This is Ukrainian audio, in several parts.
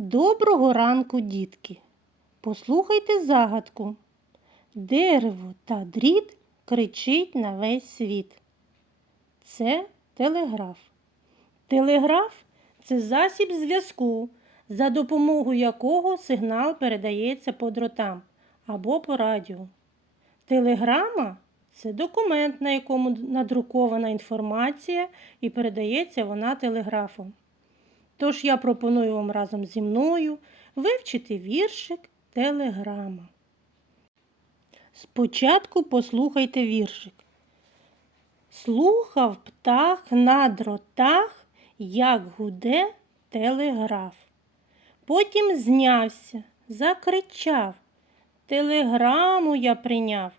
Доброго ранку, дітки. Послухайте загадку. Дерево та дріт кричить на весь світ. Це телеграф. Телеграф це засіб зв'язку, за допомогою якого сигнал передається по дротам або по радіо. Телеграма це документ, на якому надрукована інформація і передається вона телеграфом. Тож я пропоную вам разом зі мною вивчити віршик телеграма. Спочатку послухайте віршик. Слухав птах на дротах, як гуде телеграф. Потім знявся, закричав. Телеграму я прийняв.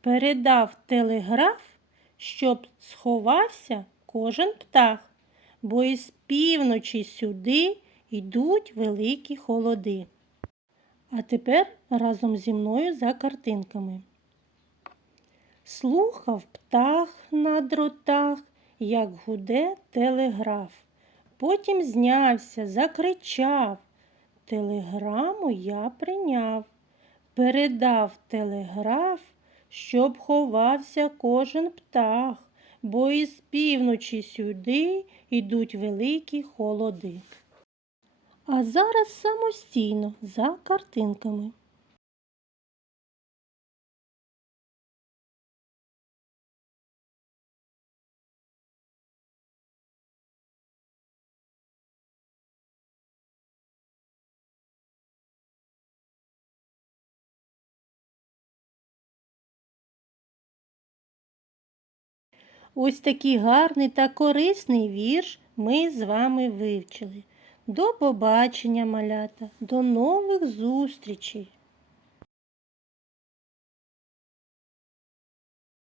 Передав телеграф, щоб сховався кожен птах, бо із півночі сюди йдуть великі холоди. А тепер разом зі мною за картинками. Слухав птах на дротах, як гуде телеграф. Потім знявся, закричав. Телеграму я прийняв, передав телеграф, щоб ховався кожен птах, бо із півночі сюди йдуть великі холоди. А зараз самостійно за картинками. Ось такий гарний та корисний вірш ми з вами вивчили. До побачення, малята, до нових зустрічей!